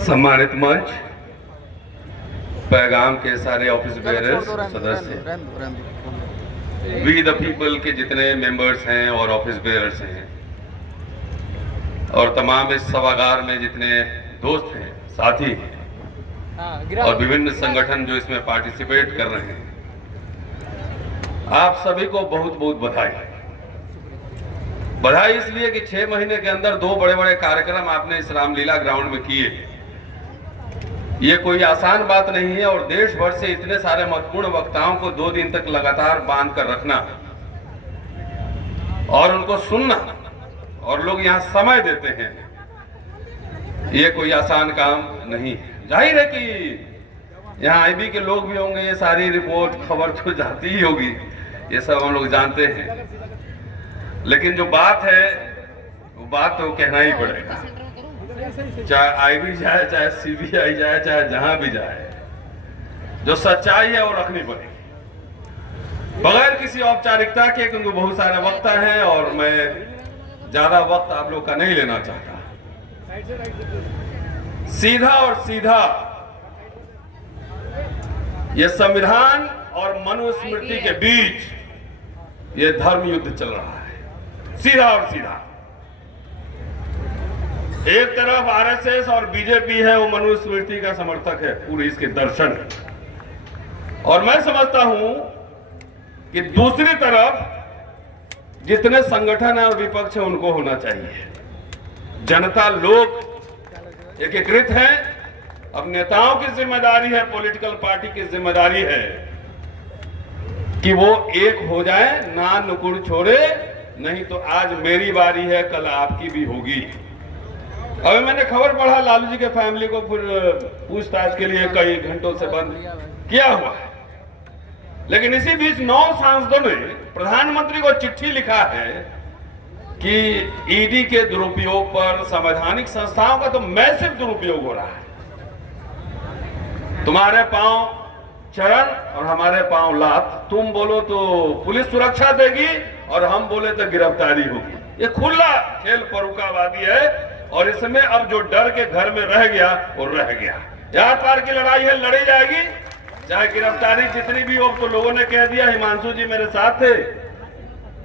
सम्मानित मंच, पैगाम के सारे ऑफिस बेयरर्स, सदस्य, वी द पीपल के जितने मेंबर्स हैं और ऑफिस बेयरर्स हैं और तमाम इस सभागार में जितने दोस्त हैं, साथी हैं और विभिन्न संगठन जो इसमें पार्टिसिपेट कर रहे हैं, आप सभी को बहुत बहुत बधाई। बधाई इसलिए कि 6 महीने के अंदर 2 बड़े बड़े कार्यक्रम आपने इस रामलीला ग्राउंड में किए। ये कोई आसान बात नहीं है और देश भर से इतने सारे महत्वपूर्ण वक्ताओं को 2 दिन तक लगातार बांध कर रखना और उनको सुनना और लोग यहाँ समय देते हैं, ये कोई आसान काम नहीं है। जाहिर है कि यहाँ आईबी के लोग भी होंगे, ये सारी रिपोर्ट खबर तो जाती ही होगी, ये सब हम लोग जानते हैं, लेकिन जो बात है वो बात तो कहना ही पड़ेगा। चाहे आईबी जाए, चाहे सीबीआई जाए, चाहे जहां भी जाए, जो सच्चाई है वो रखनी पड़ेगी बगैर किसी औपचारिकता के, क्योंकि बहुत सारे वक्ता हैं और मैं ज्यादा वक्त आप लोग का नहीं लेना चाहता। सीधा और सीधा ये संविधान और मनुस्मृति के बीच ये धर्म युद्ध चल रहा है, सीधा और सीधा। एक तरफ आरएसएस और बीजेपी है, वो मनुस्मृति का समर्थक है, पूरी इसके दर्शन है। और मैं समझता हूं कि दूसरी तरफ जितने संगठन है और विपक्ष है उनको होना चाहिए। जनता लोग एकीकृत है, अब नेताओं की जिम्मेदारी है, पॉलिटिकल पार्टी की जिम्मेदारी है कि वो एक हो जाए, ना नुकुड़ छोड़े, नहीं तो आज मेरी बारी है, कल आपकी भी होगी। अभी मैंने खबर पढ़ा लालू जी के फैमिली को फिर पूछताछ के लिए कई घंटों से बंद किया हुआ है, लेकिन इसी बीच 9 सांसदों ने प्रधानमंत्री को चिट्ठी लिखा है कि ईडी के दुरुपयोग पर संवैधानिक संस्थाओं का तो मैसिव दुरुपयोग हो रहा है। तुम्हारे पांव चरण और हमारे पांव लात, तुम बोलो तो पुलिस सुरक्षा देगी और हम बोले तो गिरफ्तारी होगी। ये खुला खेल फर्रुखाबादी है और इसमें अब जो डर के घर में रह गया वो रह गया। यहाँ पार की लड़ाई है, लड़ी जाएगी, चाहे गिरफ्तारी जितनी भी हो। तो लोगों ने कह दिया, हिमांशु जी मेरे साथ थे,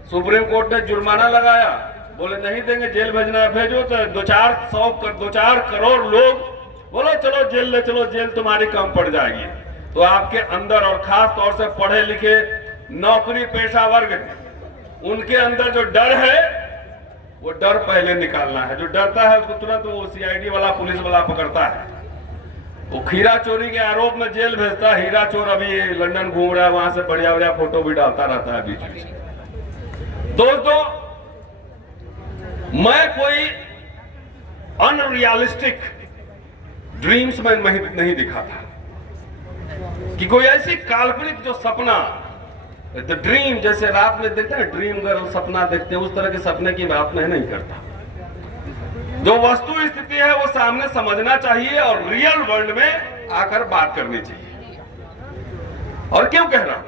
सुप्रीम कोर्ट ने जुर्माना लगाया, बोले नहीं देंगे, जेल भेजना, भेजो। तो 2-4 करोड़ लोग बोलो चलो जेल ले चलो, जेल तुम्हारी कम पड़ जाएगी। तो आपके अंदर और खास तौर से पढ़े लिखे नौकरी पेशा वर्ग है, उनके अंदर जो डर है वो डर पहले निकालना है। जो डरता है उसको तुरंत वो सीआईडी वाला, पुलिस वाला पकड़ता है। वो खीरा चोरी के आरोप में जेल भेजता है। हीरा चोर अभी लंदन घूम रहा है, वहां से बढ़िया बढ़िया फोटो भी डालता रहता है बीच बीच। दोस्तों, मैं कोई अनरियलिस्टिक ड्रीम्स में नहीं दिखाता कि कोई ऐसी काल्पनिक जो सपना, द ड्रीम, जैसे रात में देखते हैं ड्रीम गर्ल सपना देखते हैं, उस तरह के सपने की बात मैं नहीं करता। जो वस्तु स्थिति है वो सामने समझना चाहिए और रियल वर्ल्ड में आकर बात करनी चाहिए। और क्यों कह रहा हूं?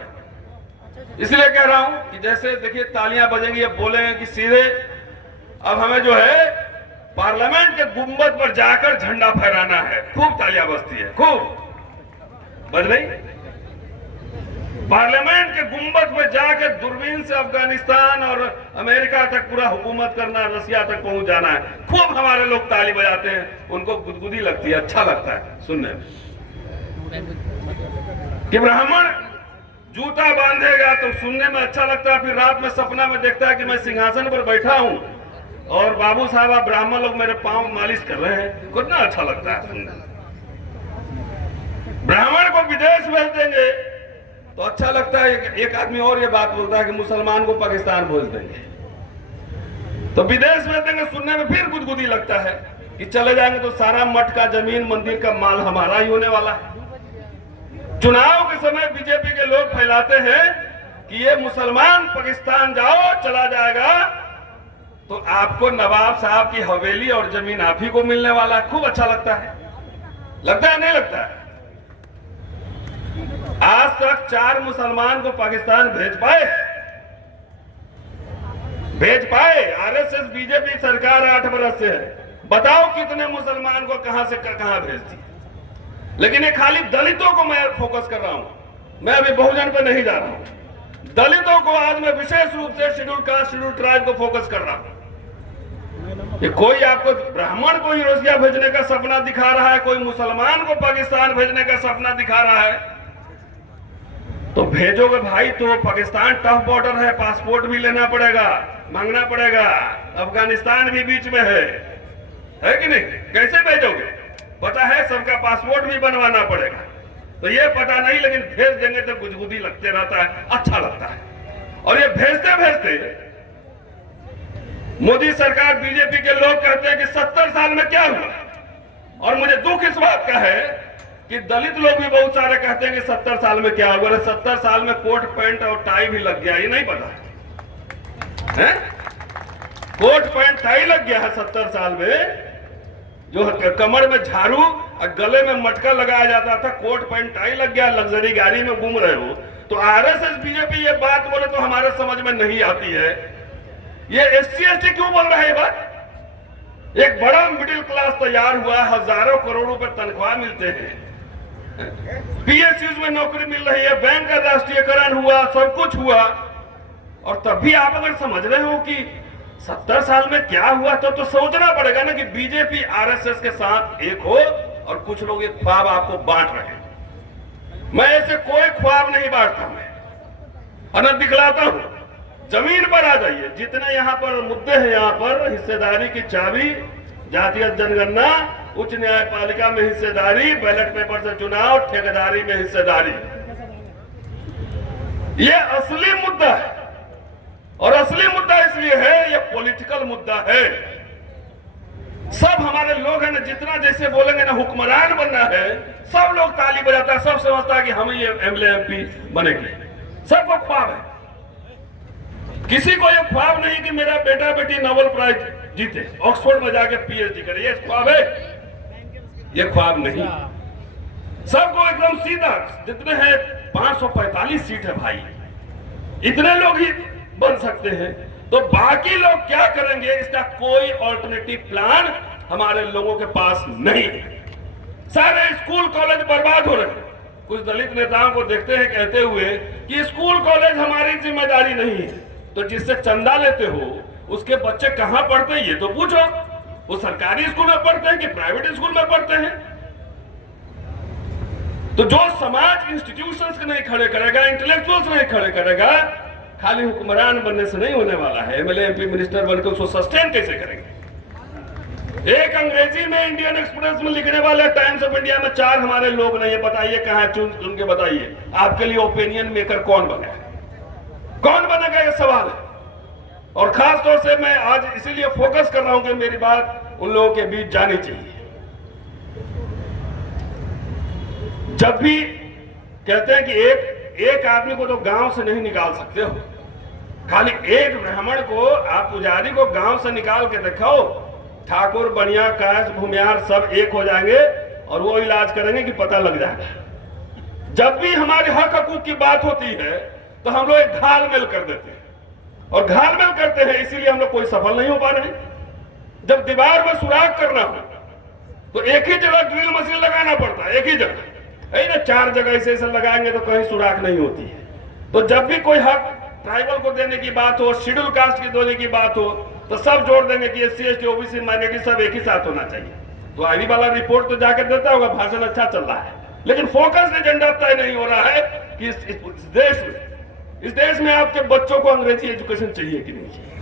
इसलिए कह रहा हूं कि जैसे देखिए तालियां बजेंगी, अब बोलेंगे कि सीधे अब हमें जो है पार्लियामेंट के गुंबद पर जाकर झंडा फहराना है। खूब तालियां बजती है, खूब बज रही। पार्लियामेंट के गुंबद पर जाकर दूरबीन से अफगानिस्तान और अमेरिका तक पूरा हुकूमत करना, रसिया तक पहुंच जाना है। खूब हमारे लोग ताली बजाते हैं, उनको गुदगुदी लगती है, अच्छा लगता है सुनने में कि ब्राह्मण जूता बांधेगा तो सुनने में अच्छा लगता है। फिर रात में सपना में देखता है कि मैं सिंहासन पर बैठा हूं और बाबू साहब ब्राह्मण लोग मेरे पांव मालिश कर रहे हैं, कितना अच्छा लगता है सुनने में। ब्राह्मण को विदेश भेज देंगे तो अच्छा लगता है। एक आदमी और ये बात बोलता है कि मुसलमान को पाकिस्तान भेज देंगे तो विदेश भेज देंगे, सुनने में फिर गुदगुदी लगता है कि चले जाएंगे तो सारा मठ का जमीन मंदिर का माल हमारा ही होने वाला है। चुनाव के समय बीजेपी के लोग फैलाते हैं कि ये मुसलमान पाकिस्तान जाओ, चला जाएगा तो आपको नवाब साहब की हवेली और जमीन आप ही को मिलने वाला है। खूब अच्छा लगता है नहीं लगता है? आज तक 4 मुसलमान को पाकिस्तान भेज पाए? आरएसएस बीजेपी सरकार 8 बरस से है, बताओ कितने मुसलमान को कहां से कहां भेज दिए। लेकिन ये खाली दलितों को मैं फोकस कर रहा हूं, मैं अभी बहुजन पे नहीं जा रहा हूं। दलितों को आज मैं विशेष रूप से शेड्यूल कास्ट शेड्यूल ट्राइब को फोकस कर रहा हूं। कि कोई आपको ब्राह्मण को यूरोसिया भेजने का सपना दिखा रहा है, कोई मुसलमान को पाकिस्तान भेजने का सपना दिखा रहा है, तो भेजोगे भाई तो पाकिस्तान टफ बॉर्डर है, पासपोर्ट भी लेना पड़ेगा, मांगना पड़ेगा, अफगानिस्तान भी बीच में है कि नहीं? कैसे भेजोगे? पता है सबका पासपोर्ट भी बनवाना पड़ेगा। तो ये पता नहीं, लेकिन भेज देंगे तो गुजगुदी लगते रहता है, अच्छा लगता है। और ये भेजते भेजते मोदी सरकार बीजेपी के लोग कहते हैं कि 70 साल में क्या हुआ। और मुझे दुख इस बात का है कि दलित लोग भी बहुत सारे कहते हैं कि 70 साल में क्या हुआ। 70 साल में कोट पैंट और टाई भी लग गया, ये नहीं पता है? कोट पैंट टाई लग गया है 70 साल में। जो कमर में झाड़ू और गले में मटका लगाया जाता था, कोट पैंट टाई लग गया, लग्जरी गाड़ी में घूम रहे हो। तो आरएसएस बीजेपी ये बात बोले तो हमारे समझ में नहीं आती है। ये SC/ST क्यों बोल रहा है ये बात? एक बड़ा मिडिल क्लास तैयार हुआ, हजारों करोड़ रुपए तनख्वाह मिलते हैं, PSUs में नौकरी मिल रही है, बैंक का राष्ट्रीयकरण हुआ, सब कुछ हुआ, और तब भी आप अगर समझ रहे हो कि 70 साल में क्या हुआ तो सोचना पड़ेगा ना कि बीजेपी आरएसएस के साथ एक हो और कुछ लोग एक ख्वाब आपको बांट रहे हैं। मैं ऐसे कोई ख्वाब नहीं बांटता, मैं अनंत दिखलाता हूं। जमीन पर आ जाइए, जितने यहाँ पर मुद्दे हैं, यहाँ पर हिस्सेदारी की चाबी, जातीय जनगणना, उच्च न्यायपालिका में हिस्सेदारी, बैलेट पेपर से चुनाव, ठेकेदारी में हिस्सेदारी, ये असली मुद्दा है। और असली मुद्दा इसलिए है, ये पॉलिटिकल मुद्दा है। सब हमारे लोग हैं ना, जितना जैसे बोलेंगे ना हुक्मरान बनना है, सब लोग ताली बजाता है, सब समझता है कि हम ये MLA MP बनेंगे। सबको ख्वाब है, किसी को ये ख्वाब नहीं कि मेरा बेटा बेटी नोबेल प्राइज जीते, ऑक्सफोर्ड में जाके PhD करे। ये ख्वाब है? ये ख्वाब नहीं। सबको एकदम सीधा, जितने हैं 545 सीट है भाई, इतने लोग ही बन सकते हैं। तो बाकी लोग क्या करेंगे, इसका कोई ऑल्टरनेटिव प्लान हमारे लोगों के पास नहीं है। सारे स्कूल कॉलेज बर्बाद हो रहे हैं। कुछ दलित नेताओं को देखते हैं कहते हुए कि स्कूल कॉलेज हमारी जिम्मेदारी नहीं है। तो जिससे चंदा लेते हो उसके बच्चे कहां पढ़ते हैं ये तो पूछो। वो सरकारी स्कूल में पढ़ते हैं कि प्राइवेट स्कूल में पढ़ते हैं? तो जो समाज इंस्टीट्यूशंस नहीं खड़े करेगा, इंटेलेक्चुअल्स नहीं खड़े करेगा, खाली हुक्मरान बनने से नहीं होने वाला है। MLA MP मिनिस्टर बनकर उसको सस्टेन कैसे करेंगे? एक अंग्रेजी में इंडियन एक्सप्रेस में लिखने वाले टाइम्स ऑफ इंडिया में 4 हमारे लोग नहीं है। बताइए कहां चुन के बताइए, आपके लिए ओपिनियन मेकर कौन बना है, कौन बनेगा, ये सवाल है। और खास तौर से मैं आज इसीलिए फोकस कर रहा हूं कि मेरी बात उन लोगों के बीच जानी चाहिए। जब भी कहते हैं कि एक आदमी को तो गांव से नहीं निकाल सकते हो, खाली एक ब्राह्मण को, आप पुजारी को गांव से निकाल के देखो, ठाकुर बनिया काश भूमियार सब एक हो जाएंगे और वो इलाज करेंगे कि पता लग जाएगा। जब भी हमारे हक हकूक की बात होती है तो हम लोग एक घालमेल कर देते हैं, और घालमेल करते हैं इसीलिए हम लोग कोई सफल नहीं हो पा रहे। जब दीवार में सुराख करना हो तो एक ही जगह ड्रिल मशीन लगाना पड़ता है, एक ही जगह है ना। 4 जगह ऐसे लगाएंगे तो कहीं सुराख नहीं होती है। तो जब भी कोई हक ट्राइबल को देने की बात हो, शेड्यूल कास्ट की देने की बात हो, तो सब जोड़ देंगे कि SC/ST OBC माइनॉरिटी सब एक ही साथ होना चाहिए। तो आईडी वाला रिपोर्ट तो जाकर देता होगा, भाषण अच्छा चल रहा है, लेकिन फोकस एजेंडा तय नहीं हो रहा है कि इस देश में आपके बच्चों को अंग्रेजी एजुकेशन चाहिए कि नहीं चाहिए।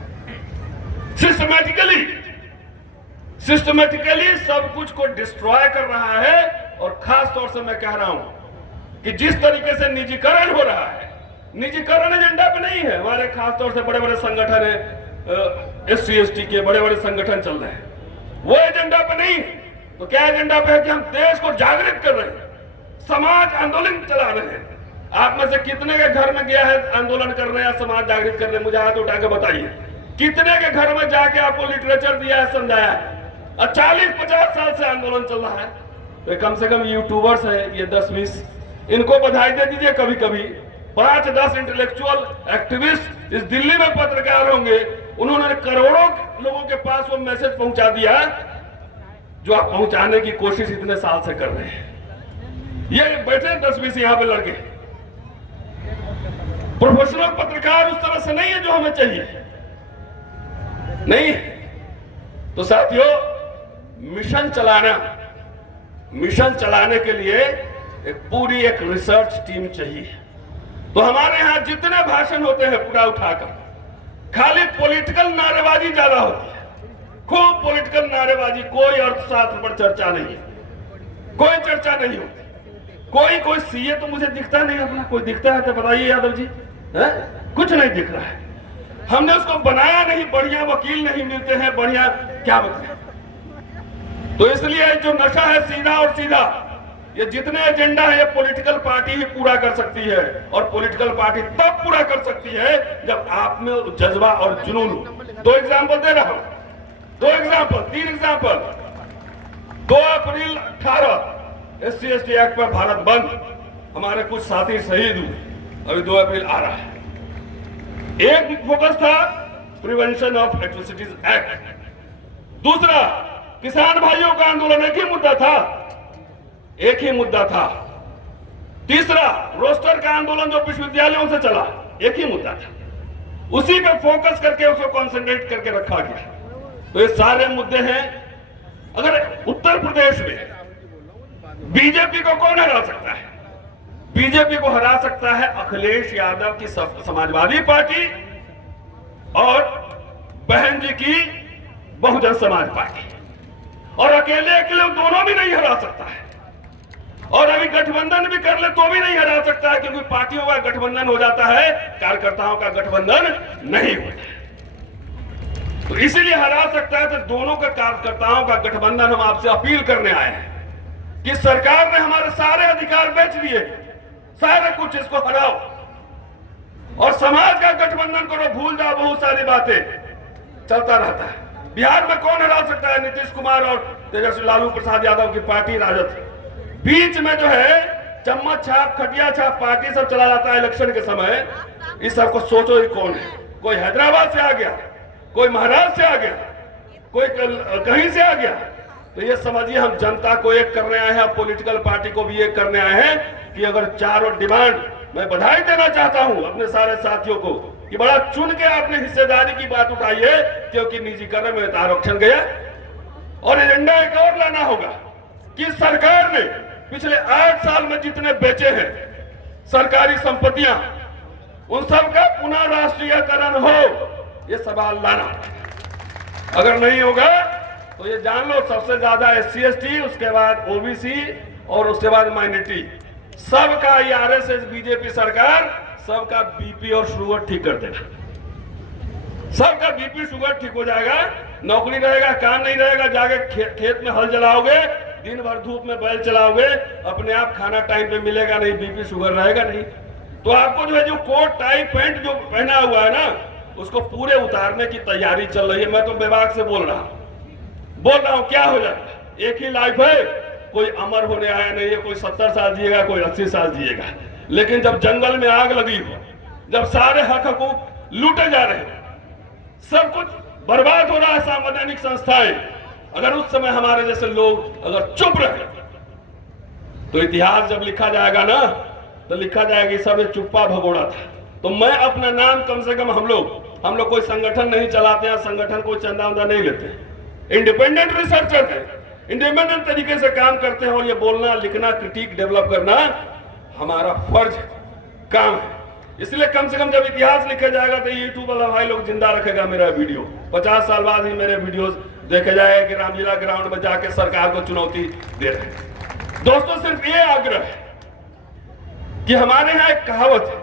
सिस्टमेटिकली सब कुछ को डिस्ट्रॉय कर रहा है। और खास तौर से मैं कह रहा हूं कि जिस तरीके से निजीकरण हो रहा है, निजीकरण एजेंडा पे नहीं है। हमारे खास तौर से बड़े बड़े संगठन है, SC/ST के बड़े बड़े संगठन चल रहे हैं, वो एजेंडा पे नहीं है। तो क्या एजेंडा पे है कि हम देश को जागृत कर रहे हैं, समाज आंदोलन चला रहे हैं। आप में से कितने के घर में गया है आंदोलन करने या समाज जागृत करने? मुझे हाथ उठा के बताइए, कितने के घर में जाके आपको लिटरेचर दिया है, समझाया है? और 40-50 साल से आंदोलन चल रहा है। तो कम से कम यूट्यूबर्स है ये 10-20, इनको बधाई दे दीजिए। कभी कभी 5-10 इंटेलेक्चुअल एक्टिविस्ट इस दिल्ली में पत्रकार होंगे, उन्होंने करोड़ों लोगों के पास वो मैसेज पहुंचा दिया जो आप पहुंचाने की कोशिश इतने साल से कर रहे हैं। ये बैठे 10-20 यहां पे लड़के, प्रोफेशनल पत्रकार उस तरह से नहीं है जो हमें चाहिए, नहीं है। तो साथियों, मिशन चलाने के लिए पूरी एक रिसर्च टीम चाहिए। तो हमारे यहां जितने भाषण होते हैं पूरा उठाकर, खाली पॉलिटिकल नारेबाजी ज्यादा होती है, खूब पॉलिटिकल नारेबाजी, कोई अर्थशास्त्र पर चर्चा नहीं है, कोई चर्चा नहीं होती। कोई सीए तो मुझे दिखता नहीं अपना, कोई दिखता है तो बताइए यादव जी, है? कुछ नहीं दिख रहा है। हमने उसको बनाया नहीं, बढ़िया वकील नहीं मिलते हैं, बढ़िया क्या बताएं। तो इसलिए जो नशा है सीधा और सीधा, ये जितने एजेंडा है ये पॉलिटिकल पार्टी ही पूरा कर सकती है, और पॉलिटिकल पार्टी तब पूरा कर सकती है जब आप में जज्बा और जुनून हो। 2 एग्जाम्पल दे रहा हूं, 3 एग्जाम्पल। 2 अप्रैल 18 SC/ST एक्ट पर भारत बंद, हमारे कुछ साथी शहीद हुए, अभी 2 अप्रैल आ रहा है। एक फोकस था प्रिवेंशन ऑफ एट्रोसिटीज एक्ट, दूसरा किसान भाइयों का आंदोलन, एक ही मुद्दा था, तीसरा रोस्टर का आंदोलन जो विश्वविद्यालयों से चला, एक ही मुद्दा था, उसी पे फोकस करके उसको कंसंट्रेट करके रखा गया। तो ये सारे मुद्दे हैं। अगर उत्तर प्रदेश में बीजेपी को कौन हरा सकता है? बीजेपी को हरा सकता है अखिलेश यादव की समाजवादी पार्टी और बहन जी की बहुजन समाज पार्टी, और अकेले दोनों भी नहीं हरा सकता है। और अभी गठबंधन भी कर ले तो भी नहीं हरा सकता है, क्योंकि पार्टियों का गठबंधन हो जाता है, कार्यकर्ताओं का गठबंधन नहीं होता है। तो इसीलिए हरा सकता है। तो दोनों के कार्यकर्ताओं का गठबंधन हम आपसे अपील करने आए हैं कि सरकार ने हमारे सारे अधिकार बेच दिए, सारे कुछ, इसको हराओ और समाज का गठबंधन करो, भूल जाओ बहुत सारी बातें, चलता रहता है। बिहार में कौन हरा सकता है? नीतीश कुमार और तेजस्वी लालू प्रसाद यादव की पार्टी राजद। बीच में जो है चम्मच छाप, खटिया छाप पार्टी सब चला जाता है इलेक्शन के समय। इस सबको सोचो ही कौन है? कोई हैदराबाद से आ गया, कोई महाराष्ट्र से आ गया, कोई कहीं से आ गया। तो ये समझिए हम जनता को एक करने आए हैं, पॉलिटिकल पार्टी को भी एक करने आए हैं कि अगर चारों डिमांड, मैं बधाई देना चाहता हूं अपने सारे साथियों को कि बड़ा चुन के आपने हिस्सेदारी की बात उठाई है, क्योंकि निजीकरण में आरक्षण गया। और एजेंडा एक और लाना होगा कि सरकार ने पिछले 8 साल में जितने बेचे हैं सरकारी संपत्तियां, उन सब का पुनः राष्ट्रीयकरण हो, ये सवाल लाना। अगर नहीं होगा तो ये जान लो सबसे ज्यादा SC/ST, उसके बाद OBC और उसके बाद माइनॉरिटी, सबका ये RSS बीजेपी सरकार सबका BP और शुगर ठीक कर देगा। सबका BP शुगर ठीक हो जाएगा, नौकरी रहेगा, काम नहीं रहेगा, जाके खेत में हल चलाओगे, दिन भर धूप में बैल चलाओगे, अपने आप खाना टाइम पे मिलेगा नहीं, BP शुगर रहेगा नहीं। तो आपको जो है जो कोट टाई पैंट जो पहना हुआ है ना, उसको पूरे उतारने की तैयारी चल रही है। मैं तो विभाग से बोल रहा हूं क्या हो जाएगा? एक ही लाइफ है, कोई अमर होने आया नहीं है, कोई 70 साल जिएगा, कोई 80 साल जिएगा। लेकिन जब जंगल में आग लगी हो, जब सारे हक हकूक लूटे जा रहे हैं, सब कुछ बर्बाद हो रहा है, संवैधानिक संस्थाएं, अगर उस समय हमारे जैसे लोग अगर चुप रहे तो इतिहास जब लिखा जाएगा ना, तो लिखा जाएगा कि सब चुप्पा भगोड़ा था। तो मैं अपना नाम कम से कम, हम लोग कोई संगठन नहीं चलाते हैं, संगठन को चंदा उंदा नहीं लेते, इंडिपेंडेंट रिसर्चर है, इंडिपेंडेंट तरीके से काम करते हैं। और ये बोलना, लिखना, क्रिटिक डेवलप करना हमारा फर्ज काम है। इसलिए कम से कम जब इतिहास लिखा जाएगा तो यूट्यूब वाला भाई लोग जिंदा रखेगा मेरा वीडियो। 50 साल बाद ही मेरे वीडियोस देखे जाएगा कि रामलीला ग्राउंड में जाके सरकार को चुनौती दे रहे हैं। दोस्तों, सिर्फ ये आग्रह है कि हमारे यहां एक कहावत है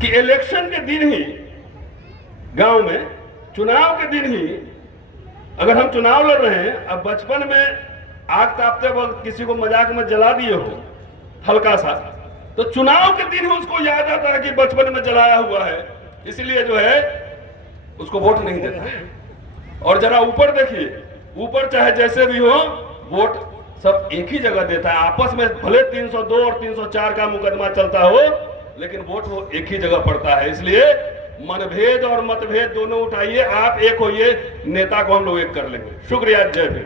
कि इलेक्शन के दिन ही, गांव में चुनाव के दिन ही, अगर हम चुनाव लड़ रहे हैं, अब बचपन में आग तापते वक्त किसी को मजाक में जला दिए हो हल्का सा, तो चुनाव के दिन ही उसको याद आता है कि बचपन में जलाया हुआ है, इसलिए जो है उसको वोट नहीं देता है। और जरा ऊपर देखिए, ऊपर चाहे जैसे भी हो, वोट सब एक ही जगह देता है। आपस में भले 302 और 304 का मुकदमा चलता हो, लेकिन वोट वो एक ही जगह पड़ता है। इसलिए मनभेद और मतभेद दोनों उठाइए, आप एक होइए, नेता को हम लोग एक कर लेंगे। शुक्रिया, जय भीम।